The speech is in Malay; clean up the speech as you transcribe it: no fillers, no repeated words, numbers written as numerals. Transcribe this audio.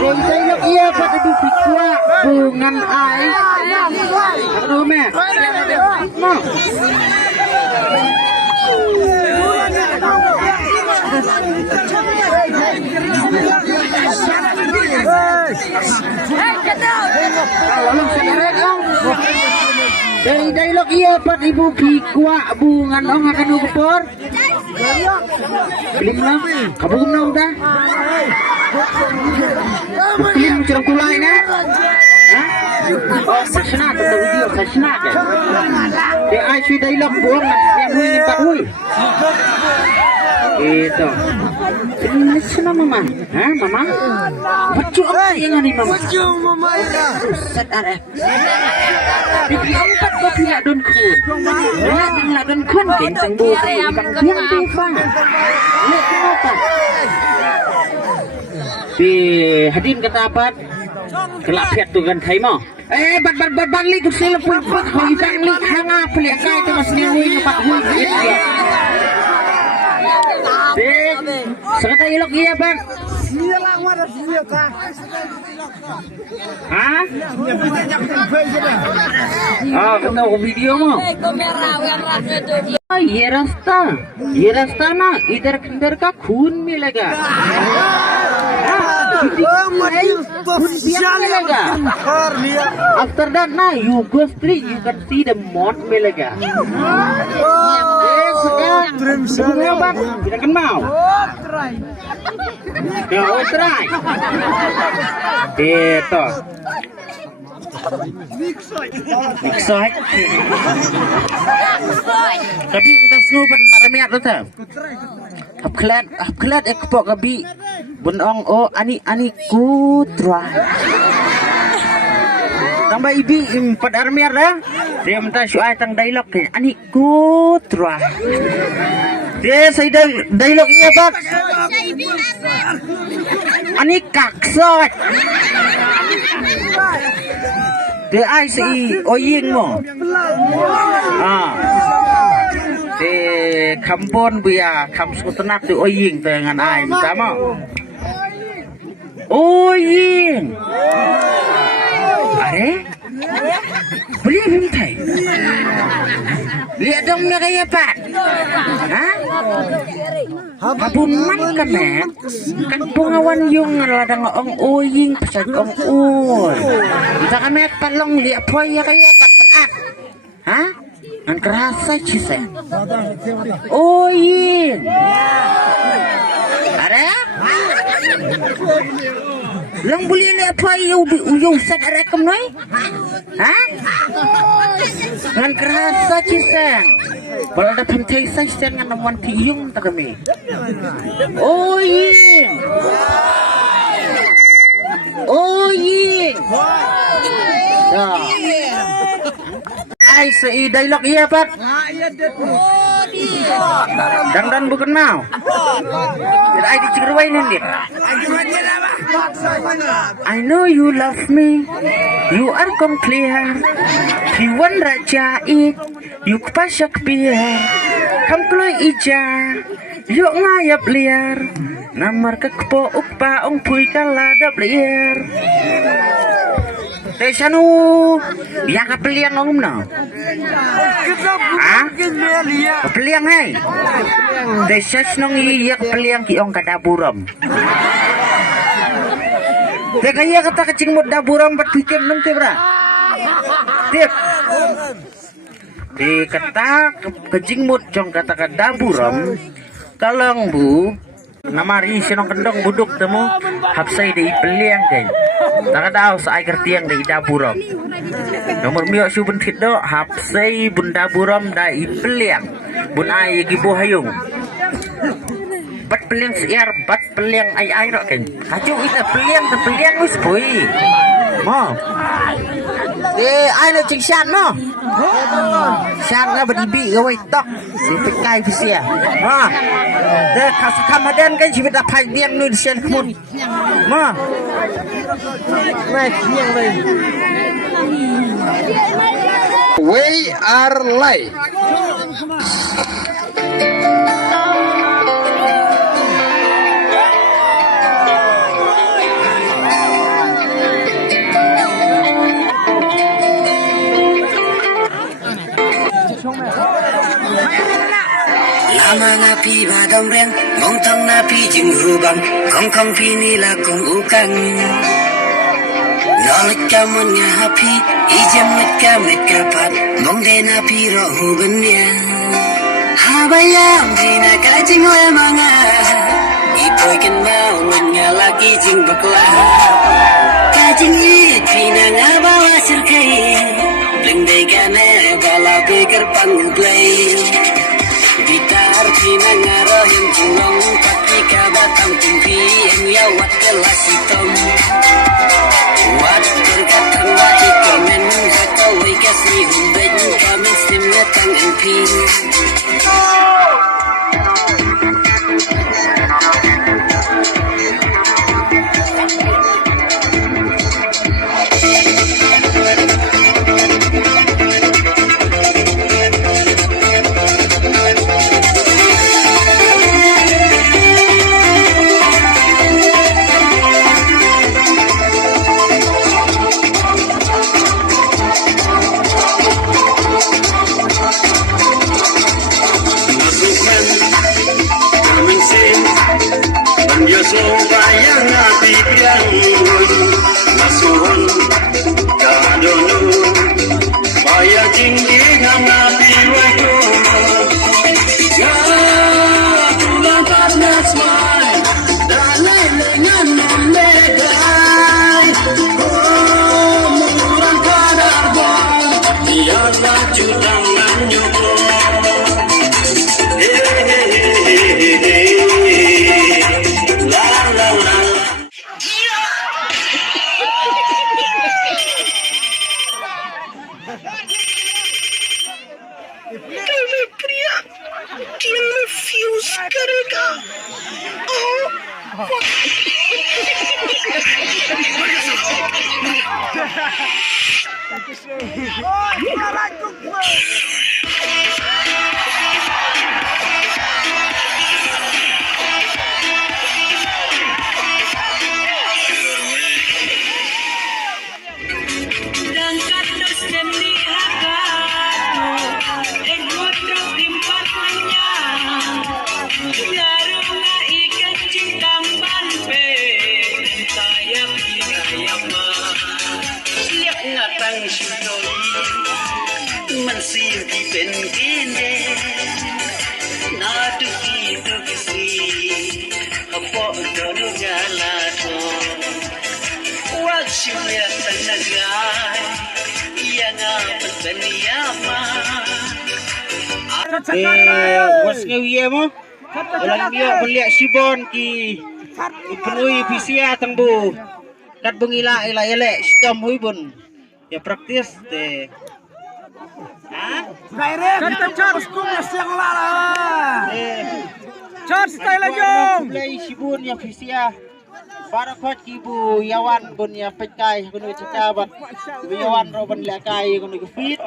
Dialog iya pada di pikwa bungan ai. Aduh me. No. Dari dialog iya pat ibu pikwa bungan ong akan ukupor. Belum lah, kabum na udah. Belum curang kulay na. Oh, passionate the video, passionate. Di ay si dialog buong yang hui ni pahui. Itu. Listen na mama. Ha, mama? Bacu apa yang ni mama? Bacu mama ya. Set arep. Di empat ko pila don kun. Pila don kun king sang bu yang tifa. Lihat kenapa? Di hadin kata apa? Kelapiat tu kan thai mo. Bat li tu sila pun hoi bang li hanga pelik kai tu mas ni hui ngapak hui. Sekata ilok iya bang. Hah? Oh, kata aku video mo. ये रास्ता ना इधर का खून मिलेगा मिलेगा after that ना you go street you can see the mud मिलेगा kita kan mau try itu Mixoy. Tapi kita semua remiat tu tak? Hapklat ekpok kabi bunong o ani kutra. Tambah ibi empat remiat dah. Dia minta syuai tang dialog ke ani kutra. Dia saya dialog ni apa? Ani kaksot. Dia ai si oying mo. Di kampon buya kam sutenak di oying dengan ai sama. Oying. Are? Beli bimtai. Lihat dong mereka ya pak. Hah? Habuman kan kan pengawan yung ladang ong oying pasal ong oy. Kita kami palong lihat apa ya kayak kapat. Hah? An kerasa cise. Oying. Ada? Lang buli lihat apa yung set rekam noi? Hah? An kerasa cise. Kalau ada pentai saya dengan namuan tiung tak kami. Oying. Ai sei dialog iya pak. Dan bukan mau. Tidak ai dicerwain ini. I know you love me. You are complete. Piwan rajait. Yuk pasak biar. Kamploy ija. Yuk ngayap liar. Namar kekpo ukpa ong puy kaladap liar. Tesanu yang kapeliang ngom na. Ah? Kapeliang hai. Tesas nong iya kapeliang ki ong kadaburam. Teka iya kata kecing mut daburam berpikir nanti bra. Tip. Di kata kecing mut jong kata kadaburam. Kalong bu. Namari sinong kendong buduk temu hapsai di peliang kay. Tak tahu sa air tiang di daburam. Nomor miok subun do hapsai bun daburam da peliang. Bun ay gibu hayung. Bat peliang siar bat peliang ay rok kay. Hacu ita peliang wis boy. Mo. Ai lo cing shan no. Shan na badibi gawai tok. Si pekai fisia. Ha. De kasakamadan kanชีวิตอภัยเดียงนู่นเชียนขมุนมาไม่เที่ยงเลย We are live. amang api badom reng mong tong napi jing hubang kong pi ni la kong ukang nolik kamun nga happy ijem met kapat mong de napi ro huben dia habayam dina kajing le manga ipoy ken mau nga lagi jing bakla kajing i dina nga bawa sirkai bling de gane bala beker pangublay gitar dina nga rohim jinong ketika batang tumpi yang ya wat kelasitom wat berkatan wahi komen hakau wikas ni humbeng kamen simnya tangan pin Masih di penkene, nadu itu kisi, apa dono galato, wajibnya tenagai, yang apa teniama. Was ngawiye mo? Ulang biyo beli sibon ki penuhi visia tangbu. Kat bungila ila ele stom huibun. Ya praktis te. Kata Charles Kumas yang lala. Charles style aja. Beli sibun ya visia. Para kot kibu yawan bun ya pekai kuno cakabat. Yawan roban lakai kuno fit.